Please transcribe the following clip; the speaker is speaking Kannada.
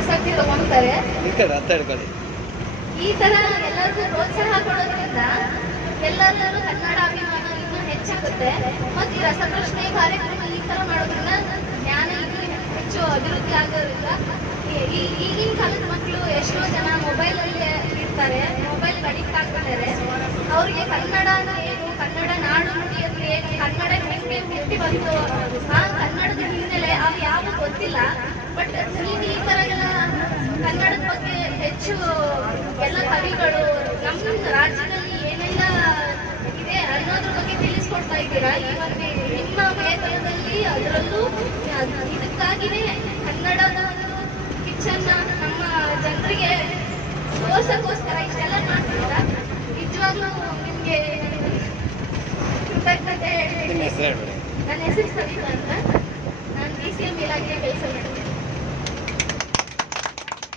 ಆಸಕ್ತಿ ತಗೊಂತಾರೆ. ಈ ತರ ಎಲ್ಲರಿಗೂ ಪ್ರೋತ್ಸಾಹ ಕೊಡೋದ್ರಿಂದ ಎಲ್ಲರಲ್ಲೂ ಕನ್ನಡ ಅಭಿಮಾನ ಇನ್ನೂ ಹೆಚ್ಚಾಗುತ್ತೆ. ಮತ್ತು ಈ ರಸಪ್ರಶ್ನೆ ಕಾರ್ಯಕ್ರಮ ಈ ತರ ಮಾಡೋದ್ರಿಂದ ಜ್ಞಾನ ಇನ್ನೂ ಹೆಚ್ಚು ಅಭಿವೃದ್ಧಿ ಆಗೋದ್ರಿಂದ ಈಗಿನ ಕಾಲದ ಮಕ್ಕಳು ಎಷ್ಟೋ ಜನ ಮೊಬೈಲಲ್ಲಿ ಇರ್ತಾರೆ, ಮೊಬೈಲ್ ಅಡಿಕ್ಟ್ ಆಗ್ತಿದ್ದಾರೆ. ಅವ್ರಿಗೆ ಕನ್ನಡ ಅಂದ್ರೆ ಏನು, ಕನ್ನಡ ನಾಡು ನುಡಿ ಅಂದ್ರೆ ಏನು, ಕನ್ನಡ ಹೆಂಗೆ ಹುಟ್ಟಿ ಬಂತು, ಆ ಕನ್ನಡದ ಹಿನ್ನೆಲೆ ಅವು ಯಾವ ಗೊತ್ತಿಲ್ಲ. ಬಟ್ ನೀವು ಈ ತರ ಎಲ್ಲ ಕನ್ನಡದ ಬಗ್ಗೆ ಹೆಚ್ಚು ಎಲ್ಲ ಕವಿಗಳು ನಮ್ಮ ರಾಜ್ಯದಲ್ಲಿ ಏನೆಲ್ಲ ಇದೆ ಅನ್ನೋದ್ರ ಬಗ್ಗೆ ತಿಳಿಸ್ಕೊಡ್ತಾ ಇದ್ದೀರಾ. ಈ ಒಂದು ನಿಮ್ಮ ವೇತನದಲ್ಲಿ ಅದರಲ್ಲೂ ಇದಕ್ಕಾಗಿನೇ ಕನ್ನಡದ ಒಂದು ಕಿಚ್ಚನ್ನ ನಮ್ಮ ಜನರಿಗೆ ತೋರ್ಸಕ್ಕೋಸ್ಕರ ಇಷ್ಟೆಲ್ಲ ಮಾಡ್ತೀರಾ. ನಿಜವಾಗ್ಲೂ ನಿಮ್ಗೆ ಕೃತಜ್ಞತೆ ಹೇಳ್ತೀನಿ. ನನ್ನ ಹೆಸರು ಸವಿತಾ ಅಂತ.